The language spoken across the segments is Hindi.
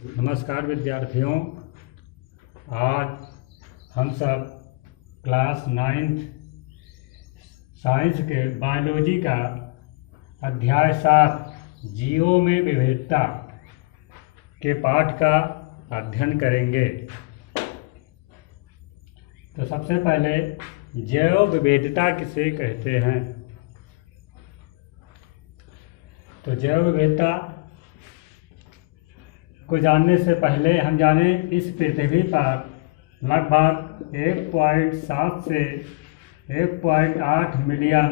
नमस्कार विद्यार्थियों। आज हम सब क्लास 9th साइंस के बायोलॉजी का अध्याय 7 जीवों में विविधता के पाठ का अध्ययन करेंगे। तो सबसे पहले जैव विविधता किसे कहते हैं। तो जैव विविधता को जानने से पहले हम जाने इस पृथ्वी पर लगभग 1.7 से 1.8 मिलियन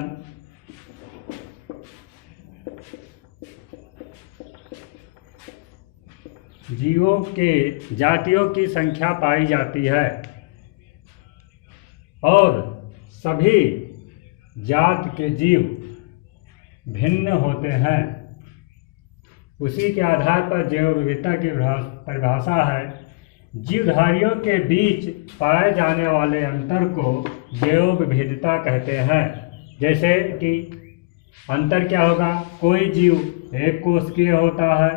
जीवों के जातियों की संख्या पाई जाती है और सभी जात के जीव भिन्न होते हैं। उसी के आधार पर जैव विविधता की परिभाषा है, जीवधारियों के बीच पाए जाने वाले अंतर को जैव विविधता कहते हैं। जैसे कि अंतर क्या होगा, कोई जीव एक कोशिकीय होता है,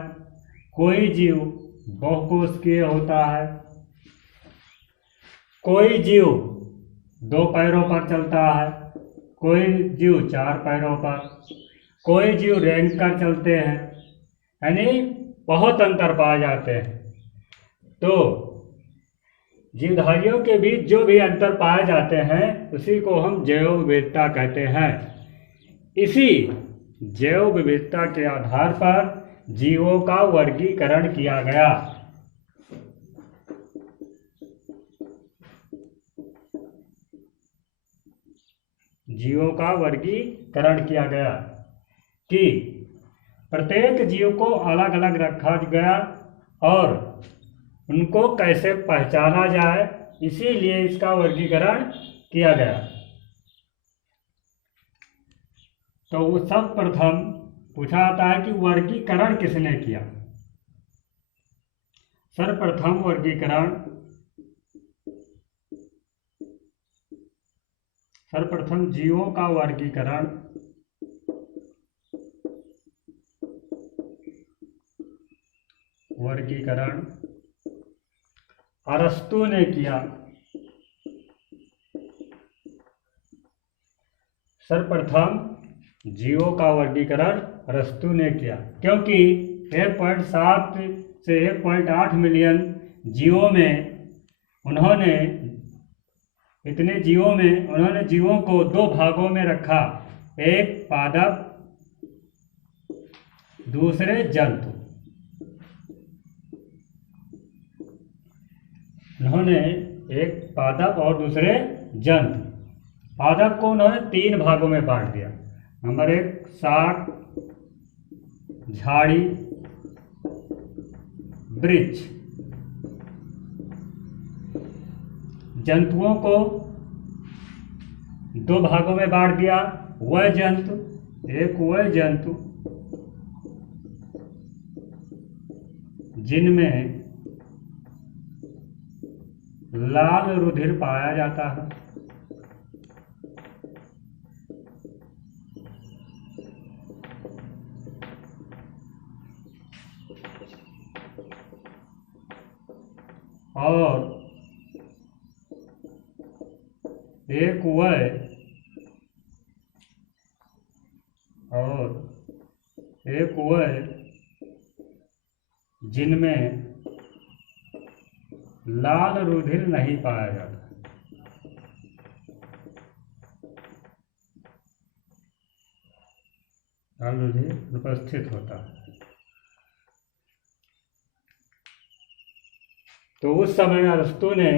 कोई जीव बहुकोशिकीय होता है, कोई जीव 2 पैरों पर चलता है, कोई जीव 4 पैरों पर, कोई जीव रेंग कर चलते हैं, यानी बहुत अंतर पाए जाते हैं। तो जीवधारियों के बीच जो भी अंतर पाए जाते हैं उसी को हम जैव विविधता कहते हैं। इसी जैव विविधता के आधार पर जीवों का वर्गीकरण किया गया। जीवों का वर्गीकरण किया गया कि प्रत्येक जीव को अलग अलग रखा गया और उनको कैसे पहचाना जाए, इसीलिए इसका वर्गीकरण किया गया। तो सर्वप्रथम पूछा जाता है कि वर्गीकरण किसने किया। सर्वप्रथम जीवों का वर्गीकरण अरस्तु ने किया। सर्वप्रथम जीवों का वर्गीकरण अरस्तु ने किया, क्योंकि 1.7 से 1.8 मिलियन जीवों में उन्होंने जीवों को 2 भागों में रखा, एक पादप दूसरे जंतु। उन्होंने एक पादप और दूसरे जंतु। पादप को उन्होंने 3 भागों में बांट दिया। नंबर 1 शाक, झाड़ी, वृक्ष। जंतुओं को 2 भागों में बांट दिया, वह जंतु, एक वह जंतु जिनमें लाल रुधिर पाया जाता है, और एक वह जिनमें लाल रुधिर नहीं पाया जाता। लाल रुधिर अनुपस्थित होता है। तो उस समय अरस्तु ने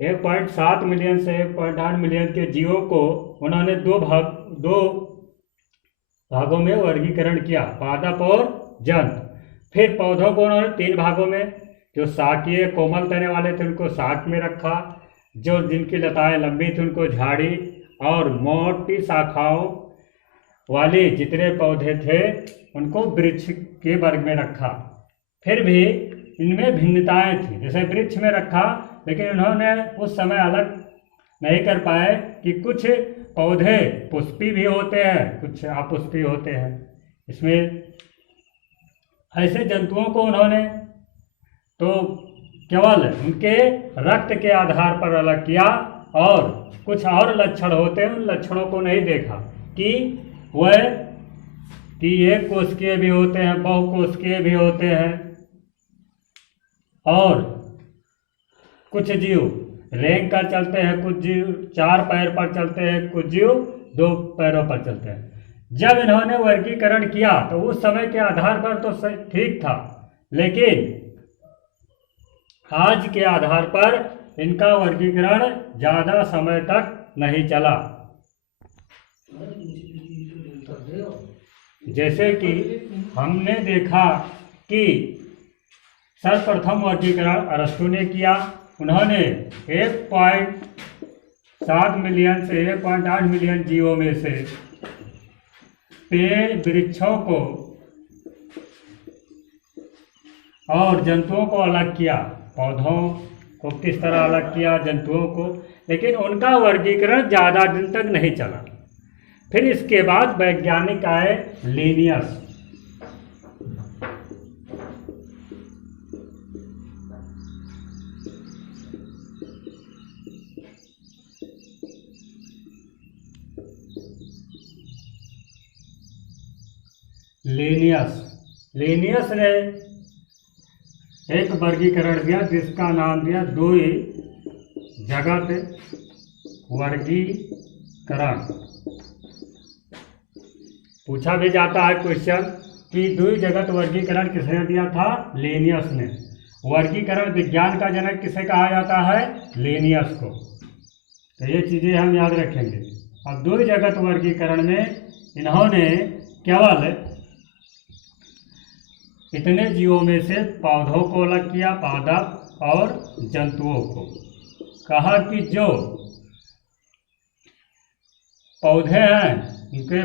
1.7 मिलियन से 1.8 मिलियन के जीवों को उन्होंने 2 भागों में वर्गीकरण किया, पादप और जंतु। फिर पौधों को उन्होंने 3 भागों में, जो शाकीय कोमल तने वाले थे उनको शाक में रखा, जो जिनकी लताएं लंबी थी उनको झाड़ी, और मोटी शाखाओं वाले जितने पौधे थे उनको वृक्ष के वर्ग में रखा। फिर भी इनमें भिन्नताएं थी, जैसे वृक्ष में रखा, लेकिन उन्होंने उस समय अलग नहीं कर पाए कि कुछ पौधे पुष्पी भी होते हैं, कुछ अपुष्पी होते हैं। इसमें ऐसे जंतुओं को उन्होंने तो केवल उनके रक्त के आधार पर अलग किया, और कुछ और लक्षण होते हैं, उन लक्षणों को नहीं देखा कि वह कि एक कोशिकीय भी होते हैं, बहुकोशिकीय भी होते हैं, और कुछ जीव रेंग कर चलते हैं, कुछ जीव 4 पैर पर चलते हैं, कुछ जीव 2 पैरों पर चलते हैं। जब इन्होंने वर्गीकरण किया तो उस समय के आधार पर तो ठीक था, लेकिन आज के आधार पर इनका वर्गीकरण ज़्यादा समय तक नहीं चला। जैसे कि हमने देखा कि सर्वप्रथम वर्गीकरण अरस्तु ने किया। उन्होंने 1.7 मिलियन से 1.8 मिलियन जीवों में से पेड़ वृक्षों को और जंतुओं को अलग किया, पौधों को किस तरह अलग किया, जंतुओं को, लेकिन उनका वर्गीकरण ज़्यादा दिन तक नहीं चला। फिर इसके बाद वैज्ञानिक आए लीनियस। लीनियस ने एक वर्गीकरण दिया जिसका नाम दिया द्वि जगत वर्गीकरण। पूछा भी जाता है क्वेश्चन कि द्वि जगत वर्गीकरण किसने दिया था? लीनियस ने। वर्गीकरण विज्ञान का जनक किसे कहा जाता है? लीनियस को। तो ये चीज़ें हम याद रखेंगे। अब द्वि जगत वर्गीकरण में इन्होंने केवल इतने जीवों में से पौधों को अलग किया, पादप और जंतुओं को। कहा कि जो पौधे हैं उनके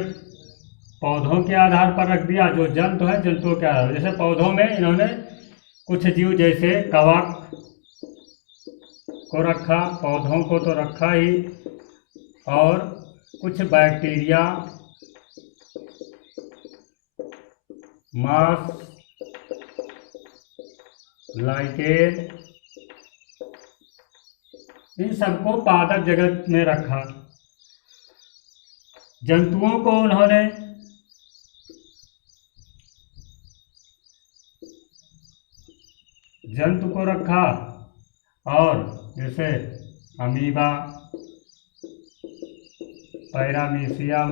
पौधों के आधार पर रख दिया, जो जंतु है जंतुओं के आधार पर। जैसे पौधों में इन्होंने कुछ जीव जैसे कवक को रखा, पौधों को तो रखा ही, और कुछ बैक्टीरिया, मांस, लाइकेन, इन सबको पादप जगत में रखा। जंतुओं को उन्होंने जंतु को रखा, और जैसे अमीबा, पैरामीशियम,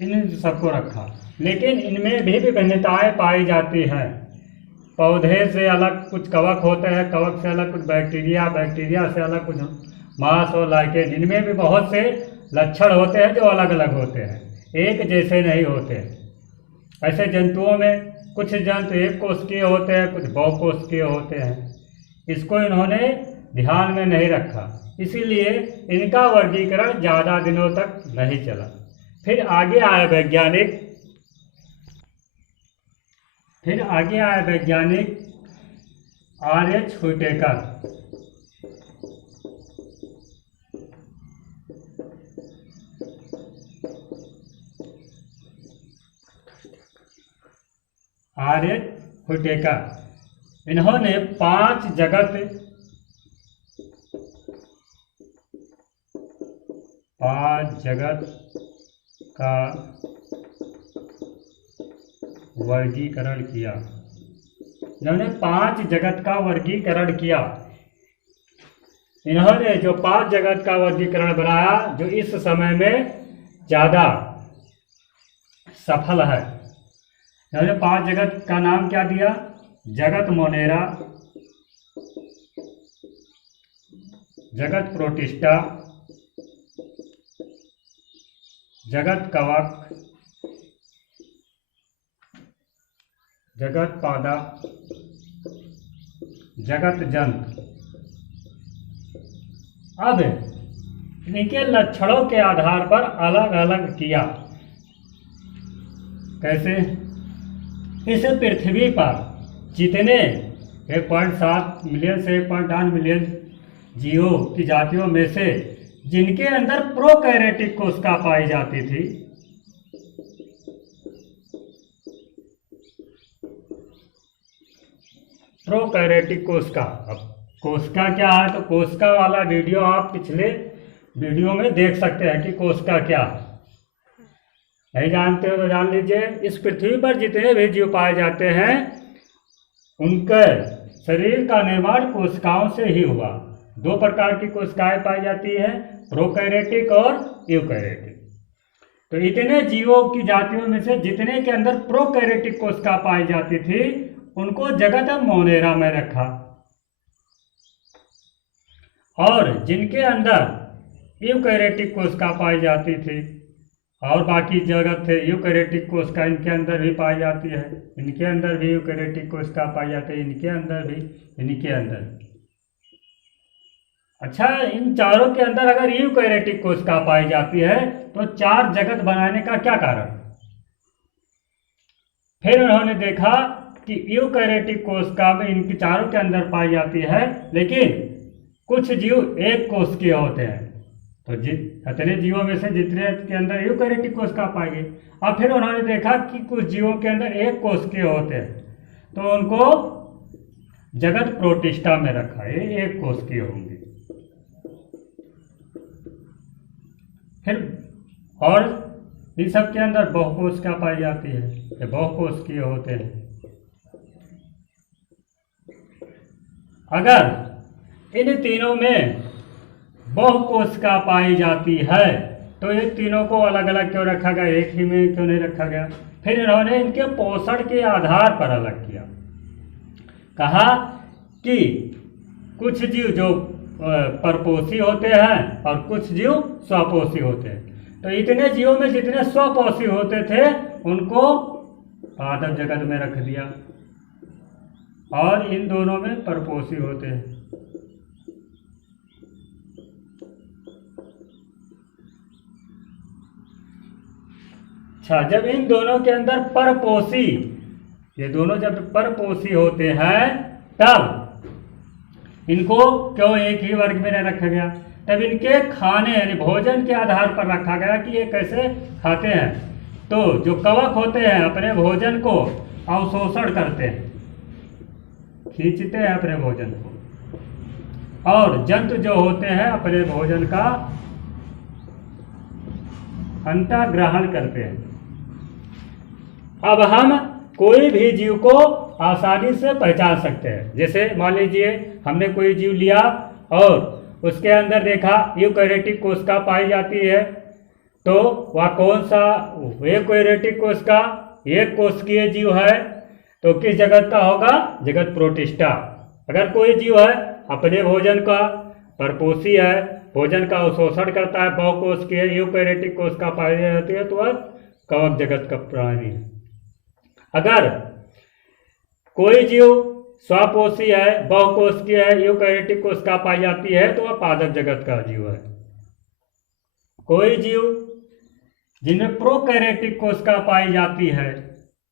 इन सबको रखा। लेकिन इनमें भी विभिन्नताएं पाई जाती हैं। पौधे से अलग कुछ कवक होते हैं, कवक से अलग कुछ बैक्टीरिया, बैक्टीरिया से अलग कुछ मांस और लाइकेन। इनमें भी बहुत से लक्षण होते हैं जो अलग अलग होते हैं, एक जैसे नहीं होते। ऐसे जंतुओं में कुछ जंतु एक कोशिकीय होते हैं, कुछ बहुकोशिकीय होते हैं। इसको इन्होंने ध्यान में नहीं रखा, इसीलिए इनका वर्गीकरण ज़्यादा दिनों तक नहीं चला। फिर आगे आए वैज्ञानिक R.H. हुइटेकर। इन्होंने 5 जगत का वर्गीकरण किया। इन्होंने 5 जगत का वर्गीकरण किया। इन्होंने जो 5 जगत का वर्गीकरण बनाया, जो इस समय में ज़्यादा सफल है। इन्होंने 5 जगत का नाम क्या दिया? जगत मोनेरा, जगत प्रोटिस्टा, जगत कवक, जगत पादप, जगत जंत। अब इनके लक्षणों के आधार पर अलग अलग किया। कैसे? इस पृथ्वी पर जितने 1.7 मिलियन से 1.8 मिलियन जीवों की जातियों में से जिनके अंदर प्रोकैरियोटिक कोशिका पाई जाती थी, प्रोकैरियोटिक कोशिका। अब कोशिका क्या है, तो कोशिका वाला वीडियो आप पिछले वीडियो में देख सकते हैं कि कोशिका क्या है। नहीं जानते हो तो जान लीजिए। इस पृथ्वी पर जितने भी जीव पाए जाते हैं उनके शरीर का निर्माण कोशिकाओं से ही हुआ। दो प्रकार की कोशिकाएं पाई जाती है, प्रोकैरियोटिक और यूकैरियोटिक। तो इतने जीवों की जातियों में से जितने के अंदर प्रोकैरियोटिक कोशिका पाई जाती थी उनको जगत मोनेरा में रखा, और जिनके अंदर यूकैरियोटिक कोशिका पाई जाती थी और बाकी जगत थे यूकैरियोटिक कोशिका इनके अंदर भी पाई जाती है, इनके अंदर भी यूकैरियोटिक कोशिका पाई जाती है, इनके अंदर भी, इनके अंदर भी। अच्छा, इन चारों के अंदर अगर यूकैरियोटिक कोशिका पाई जाती है तो चार जगत बनाने का क्या कारण? फिर उन्होंने देखा कि यूकैरियोटिक कोशिका में इनके चारों के अंदर पाई जाती है, लेकिन कुछ जीव एक कोशिकीय होते हैं। तो जितने जीवों में से जितने के अंदर यूकैरियोटिक कोशिका पाई गई। अब फिर उन्होंने देखा कि कुछ जीवों के अंदर एक कोशिकीय होते हैं, तो उनको जगत प्रोटिस्टा में रखा, ये एक कोशिकीय होंगे। फिर और इन सब के अंदर बहुकोशिका पाई जाती है, ये बहुकोशिकीय होते हैं। अगर इन तीनों में बहुकोशिका पाई जाती है तो ये तीनों को अलग अलग क्यों रखा गया, एक ही में क्यों नहीं रखा गया? फिर इन्होंने इनके पोषण के आधार पर अलग किया। कहा कि कुछ जीव जो परपोषी होते हैं और कुछ जीव स्वपोषी होते हैं। तो इतने जीवों में जितने स्वपोषी होते थे उनको पादप जगत में रख दिया, और इन दोनों में परपोषी होते हैं। अच्छा, जब इन दोनों के अंदर परपोषी, ये दोनों जब परपोषी होते हैं तब इनको क्यों एक ही वर्ग में नहीं रखा गया? तब इनके खाने यानी भोजन के आधार पर रखा गया कि ये कैसे खाते हैं। तो जो कवक होते हैं अपने भोजन को अवशोषण करते हैं, खींचते हैं अपने भोजन को, और जंतु जो होते हैं अपने भोजन का अंतःग्रहण करते हैं। अब हम कोई भी जीव को आसानी से पहचान सकते हैं। जैसे मान लीजिए हमने कोई जीव लिया और उसके अंदर देखा यूकैरियोटिक कोशिका पाई जाती है, तो वह कौन सा यूकैरियोटिक कोशिका, एक कोशिकीय जीव है, तो किस जगत का होगा? जगत प्रोटिस्टा। अगर कोई जीव है अपने भोजन का परपोषी है, भोजन का अवशोषण करता है, बहुकोशिकीय यूकैरियोटिक कोशिका पाई जाती है, तो वह कवक जगत का प्राणी है। अगर कोई जीव स्वपोषी है, बहुकोशिकीय है, यूकैरियोटिक कोशिका पाई जाती है, तो वह पादप जगत का जीव है। कोई जीव जिनमें प्रोकैरियोटिक कोशिका पाई जाती है,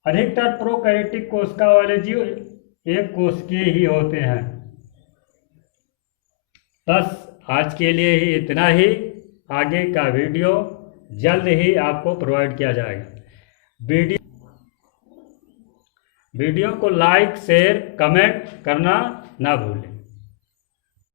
अधिकतर प्रोकैरियोटिक कोशिका वाले जीव एक कोशिकीय ही होते हैं। बस आज के लिए ही इतना ही। आगे का वीडियो जल्द ही आपको प्रोवाइड किया जाएगा। वीडियो को लाइक, शेयर, कमेंट करना ना भूलें।